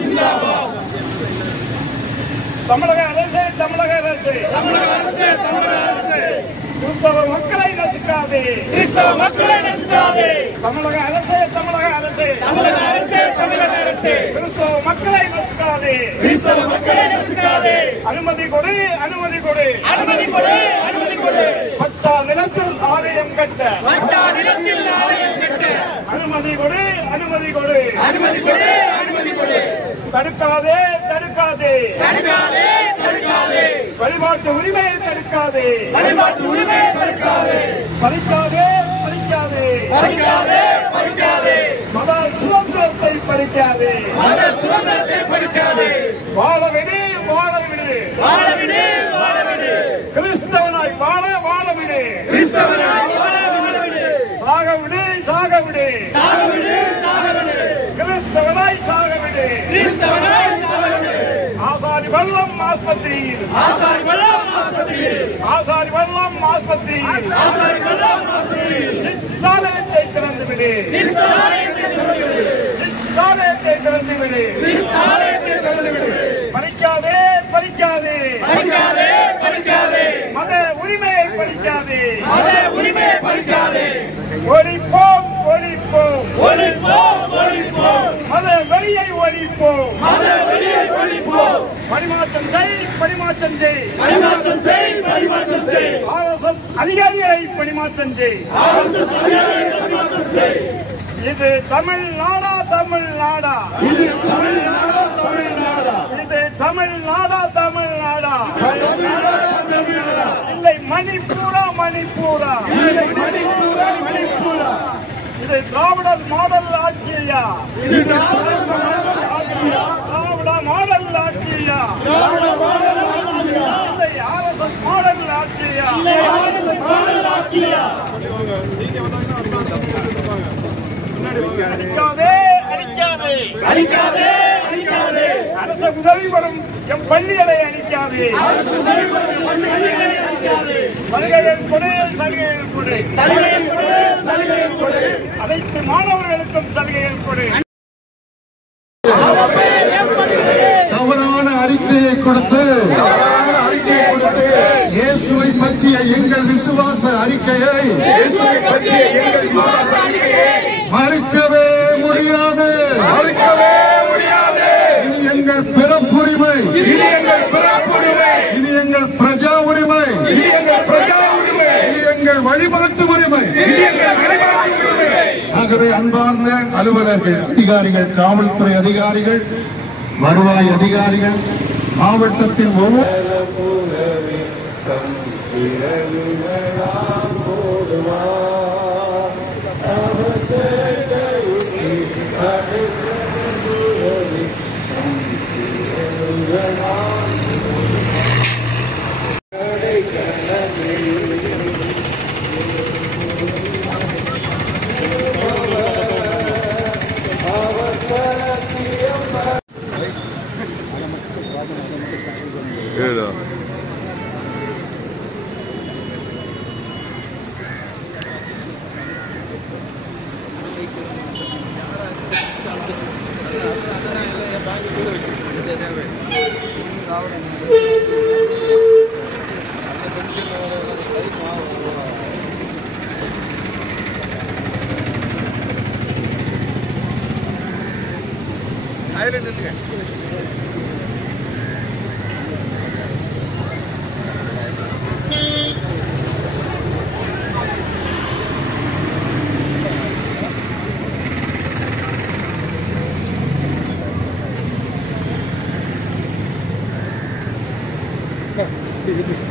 ஜிந்தாபாத். தமிழக அரசு தமிழக அரசு தமிழக அரசு தமிழக அரசு கிறிஸ்தவ மக்களை நசுக்காதே, கிறிஸ்தவ மக்களை நசுக்காதே. தமிழக அரசு தமிழக அரசு தமிழக அரசு தமிழக அரசு கிறிஸ்தவ மக்களை நசுக்காதே, கிறிஸ்தவ மக்களை நசுக்காதே. அனுமதி கொடு அனுமதி கொடு அனுமதி கொடு அனுமதி கொடு. பட்டா நிலத்தில் ஆலயம் கட்ட, பட்டா நிலத்தில் ஆலயம் கட்ட அனுமதி கொடு அனுமதி கொடு அனுமதி கொடு அனுமதி கொடு. தடுக்காதே தடுக்காதே தடுக்காதே தடுக்காதே. வழிபாட்டு உரிமையை தடுக்காதே, வழிபாட்டு உரிமையை தடுக்காதே. பறிக்காதே பறிக்காதே பறிக்காதே பறிக்காதே. மத சுதந்திரத்தை பறிக்காதே, மத சுதந்திரத்தை பறிக்காதே. வாழ விடு வாழ விடு வாழ விடு வாழ விடு. கிறிஸ்தவனாய் வாழ வாழ விடு, கிறிஸ்தவனாய் வாழ வாழ விடு. சாக விடு சாக விடு சாக விடு சாக விடு. கிறிஸ்தவனாய் சாக விடு, கிறிஸ்தவனாய் சாக விடு. ஆசாரி வல்லம் ஆஸ்பத்திரியில், ஆசாரி வல்லம் ஆஸ்பத்திரியில், ஆசாரி வல்லம் ஆஸ்பத்திரியில், ஆசாரி வல்லம் ஆஸ்பத்திரியில். சித்தாலயத்தை திறந்து விடு, சித்தாலயத்தை திறந்து விடு, சித்தாலயத்தை திறந்து விடு, சித்தாலயத்தை திறந்து விடு. பறிக்காதே பறிக்காதே பறிக்காதே பறிக்காதே. மத உரிமையை பறிக்காதே, மத உரிமையை பறிக்காதே. ஒழிப்போம் ஒழிப்போம் ஒழிப்போம் ஒழிப்போம். மத வெளியை ஒழிப்போம், மத வெளியை ஒழிப்போம். பரிமாற்றம் செய் பரிமாற்றம் செய் பரிமாற்றம் செய் பரிமாற்றம் செய். RSS அதிகாரிகளை பரிமாற்றம் செய், RSS அதிகாரிகளை பரிமாற்றம் செய். இது தமிழ்நாடா தமிழ்நாடா, இது தமிழ்நாடா தமிழ்நாடா, இது தமிழ்நாடா தமிழ்நாடா தமிழ்நாடா. இல்லை மணிப்பூரா மணிப்பூரா, இல்லை மணிப்பூரா மணிப்பூரா. இது திராவிடர் மாடல் ஆட்சியா, இது திராவிட மாடல் ஆட்சியா, திராவிட மாடல் ஆட்சியா, திராவிட மாடல் ஆட்சியா. இல்லை RSS மாடல் ஆட்சியா, RSS மாடல் ஆட்சியா. அடிக்காதே அடிக்காதே அடிக்காதே அடிக்காதே. அரசு உதவி வரும் எம் பள்ளிகளை அடிக்காதே, அரசு உதவி வரும் பள்ளிகளை அடிக்காதே. சலுகைகள் கொடு சலுகைகள் கொடு சலுகைகள் கொடு சலுகைகள் கொடு. அனைத்து மாணவர்களுக்கும் சலுகைகள் கொடு. தவறான அறிக்கையை கொடுத்து இயேசுவை பற்றிய எங்கள் விசுவாச அறிக்கையை மறுக்கவே முடியாது, மறுக்கவே முடியாது. இது எங்கள் பிறப்புரிமை, இது எங்கள் பிறப்புரிமை, இது எங்கள் பிரஜா உரிமை, இது எங்கள் பிரஜா உரிமை, இது எங்கள் வழிபாட்டு உரிமை, இது எங்கள் வழிபாட்டு உரிமை. ஆகவே அன்பார்ந்த அலுவலர்கள், அதிகாரிகள், காவல்துறை அதிகாரிகள், வருவாய் அதிகாரிகள், மாவட்டத்தின் ஒவ்வொரு Thank you.